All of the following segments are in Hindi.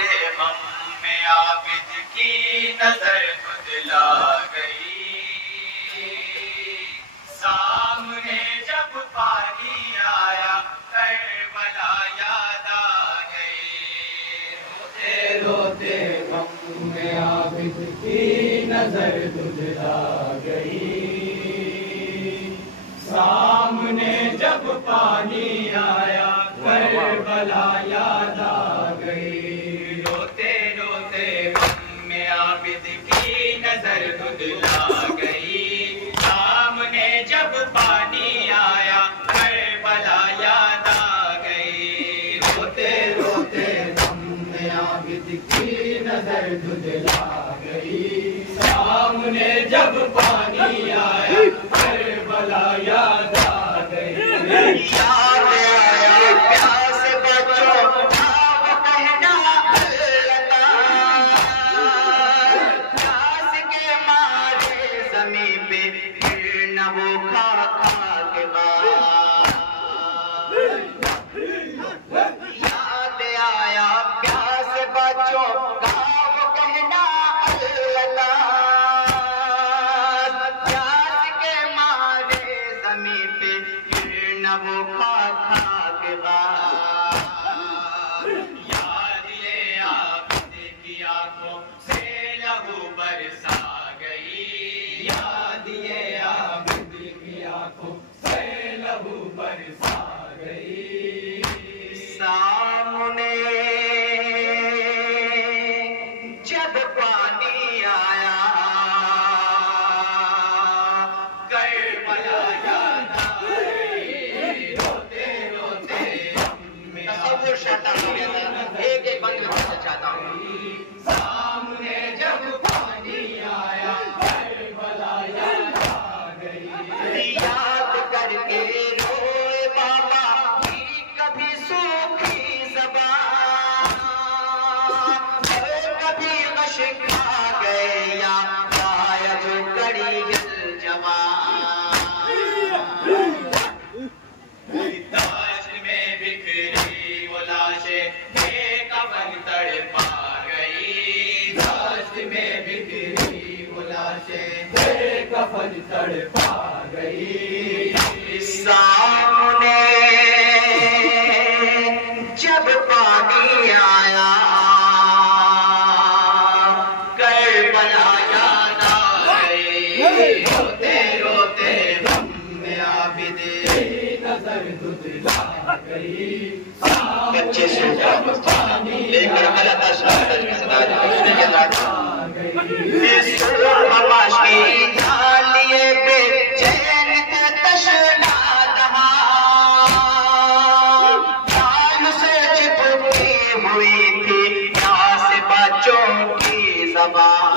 गम में आबिद की नजर बदला गई। सामने जब पानी आया करबला याद आ गई। रोते रोते गम में आबिद की नजर बदला गई। सामने जब पानी आया करबला याद आ गई। रोते रोते गम में आबिद की नजर धुंधला गई। सामने जब पानी आया करबला याद आ गई। रोते रोते गम में आबिद की नजर धुंधला गई। सामने जब पानी आया करबला याद आ गई। याद आया प्यास बचो नाम कहना प्यास के मारे ज़मीं पे फिर न वो खा के याद आया प्यास बचो नाम कहना प्यास के मारे ज़मीं पे फिर न वो खा के याद ये आबिद की आंखों से लहू बरसा गई। याद ये आबिद की आंखों से लहू बरसा गई। सामने जब पानी आया करबला याद आ गई। रोते रोते तसव्वुर शैतान हो गया था। एक एक बंद करना चाहता हूँ। सामने जब पानी आया करबला याद आ गई। याद करके रोए बाबा की कभी सूखी ज़बान, कभी गश खा गए या पाया जो कड़ी जवान। दाश्त में बिखरी वो लाशें बेकफन तड़पा गई। दाश्त में बिखरी वो लाशें बेकफन तड़पा गई। सामने जब पानी आया करबला याद आ गई। रोते रोते गम में आबिद नजर धुंधला गई। बच्चे सूखा लेकर गलत असर में सदा जुड़ने के बाद इस ममाश की डालिए बेचैन थे तशना दहा। काल से चिपकी हुई थी प्यास बच्चों की ज़बान।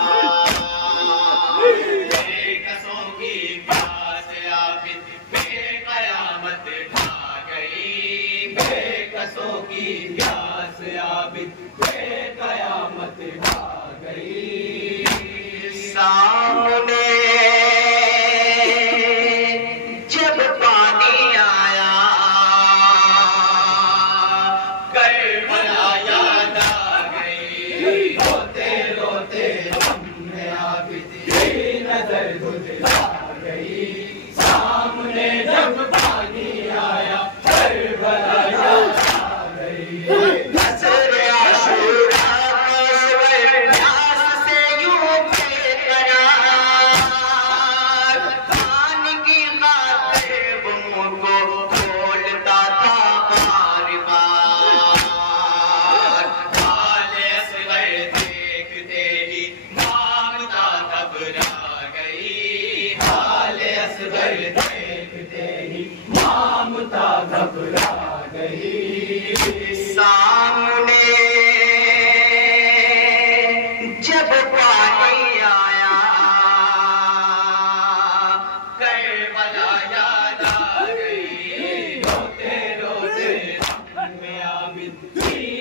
बेकसों की प्यास आबिद बेक़यामत ढा गई। बेकसों की प्यास आबिद बेक़यामत ढा गई। सामने जब पानी आया करबला याद आ गई। रोते रोते गम में आबिद की नजर धुंधला गई। सामने जब पानी आया करबला याद आ गई। असर आशूरा के सवर प्यास से यूं बेकरार, पानी की खातिर वो मुँह को खोलता था बार बार। हाल असगर देखते ही मांगता घबरा गई। हाल असगर देखते ही मांगता घबरा गई। सामने जब पानी आया करबला याद आ गई। रोते रोते में आबिद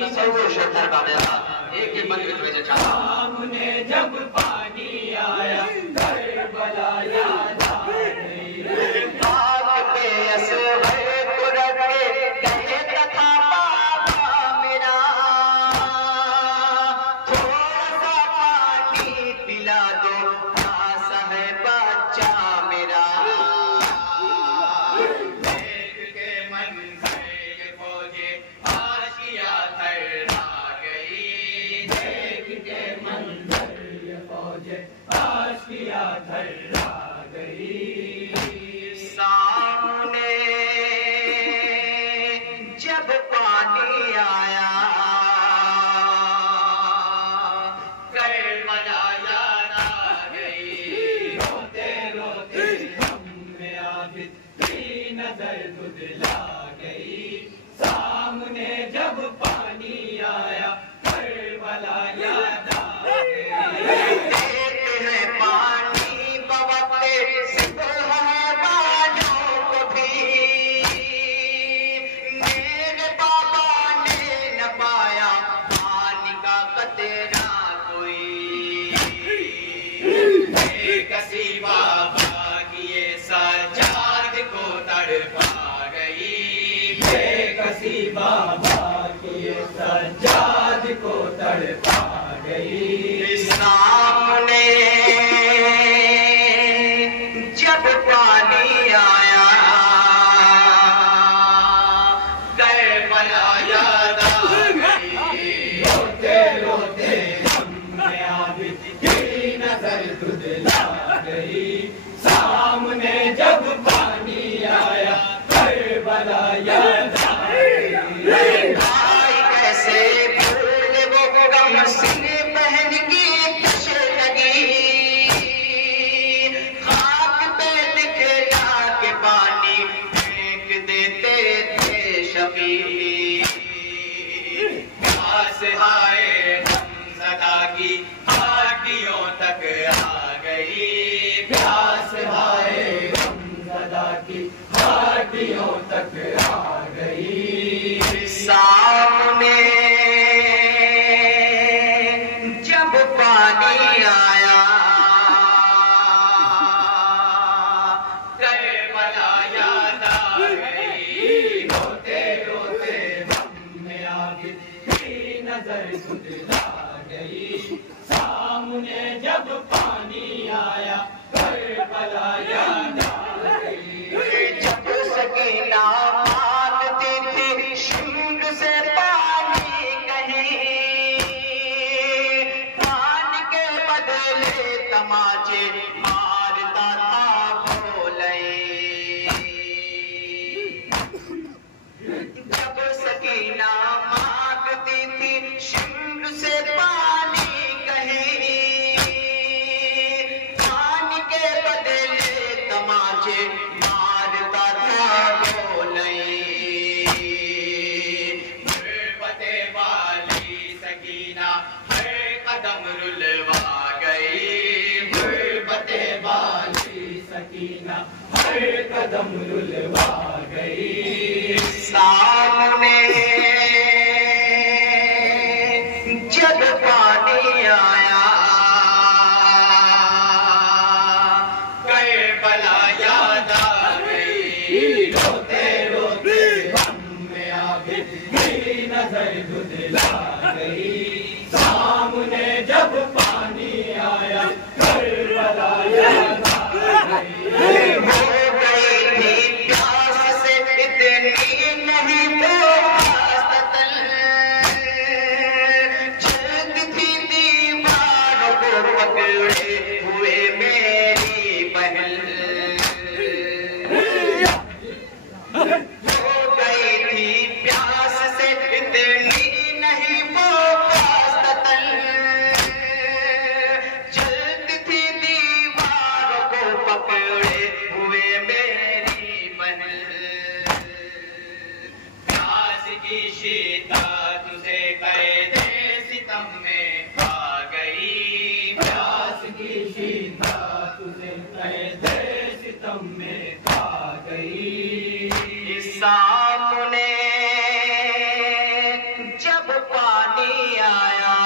तसव्वुर शैतान का गया था। एक एक बंद करके चाहता हूँ। सामने जब पानी आया करबला याद आ गई। आग पे असगर को रख के कहता था बाबा मेरा धर्रा गई। सामने जब पानी आया करबला याद आ गई। रोते रोते हमने आबिद की नजर दुधला गई। सामने जब पानी आया करबला याद आ गई। देते हैं पानी बवक्ते सिपह बाजों को भी। मेरे बाबा ने न पाया पानी का कतरा कोई। बेकसी बाबा की ये सजाद को तड़पा गई। बेकसी बाबा की ये सजाद को तड़पा गई। सामने जब पानी आया करबला याद आ गई। रोते रोते हमने आबिद की नजर दुधला गई। सामने जब पानी आया करबला याद आ गई। भाई कैसे भूल वो गम सिर बहन की कश लगी। खाक पे दिखला के पानी फेंक देते थे शबीर। प्यास हाय हमज़दा की हड्डियों तक आ गई। प्यास हाय हमज़दा की हड्डियों तक आ गई। सामने जब पानी आया करबला याद आ गई। रोते रोते हमने आबिद की नजर दुधला गई। सामने जब पानी आया करबला याद आ गई। जब सकीना मांगती थी शिंग से पानी कहीं। पान के बदले तमाचे मारता था भोलई। जब सकीना मांगती थी शिंग से पानी कहीं। पान के बदले तमाचे मारता था भोलई। गुर्बते वाली सकीना हर कदम रुलवा गई। गुर्बते वाली सकीना हर कदम रुलवा गई। सामने जब पानी आया करबला याद आ गई। रोते रोते हमने आबिद की नजर दुधला गई। सामने जब पानी आया करबला याद आ गई। हो गई थी प्यास से इतनी नहीं बोल जल्द थी दीवारों को पकड़े हुए मेरी बहन। हो गई थी प्यास से इतनी नहीं बोल जल्द थी दीवारों को पकड़े हुए मेरी बहन। प्यास की शीता तुझे कैदे सितम में आ गई। प्यास की शीता तुझे कैदे सितम में आ गई। सामने जब पानी आया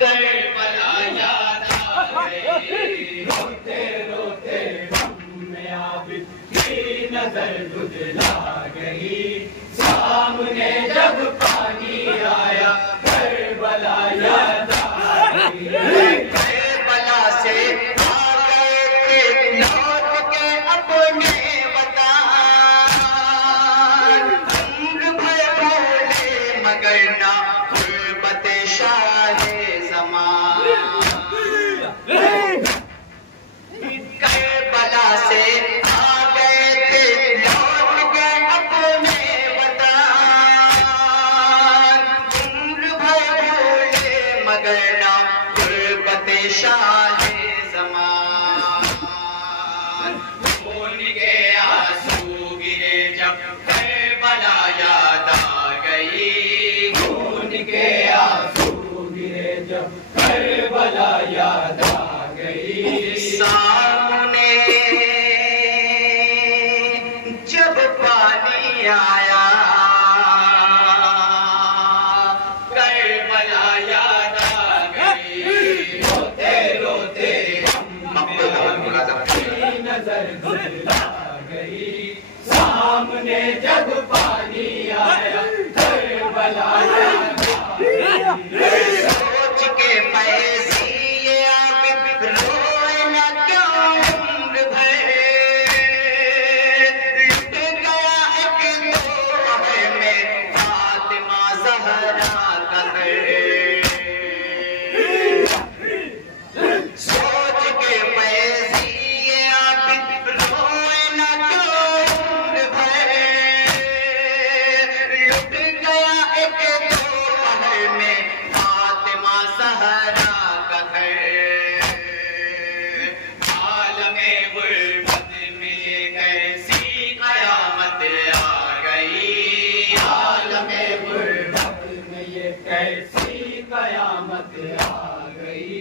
करबला याद आ गई। रोते रोते हमने आबिद की नजर दुधला गई। सामने जब पानी आया करबला याद आ गई। करबला से आ गए थे लौट के अपने वतन। रंग भर बोले मगर ना गुर्बत शाहे ज़मान। शाहे ज़मान। खून के आंसू गिरे जब करबला याद आ गई, खून के आंसू गिरे जब करबला याद आ गई। सामने जब पानी आया करबला याद आ गई। रोते रोते नजर आ गई। सामने जब पानी आया करबला याद आ गई। सोच के पैसी ये आबिद रोए न क्यों उम्र भर। लुट गया एक दोहे में फातिमा ज़हरा का घर। सोच के पैसी ये आबिद रोए न क्यों उम्र भर। लुट गया एक दोहे में फातिमा ज़हरा का घर। आलमे गुर्बत में ये कैसी कयामत आ गई। आलमे गुर्बत में ये कैसी कयामत आ गई।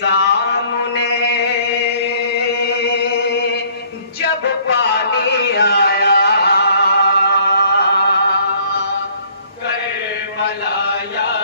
सामने जब पानी आया करबला याद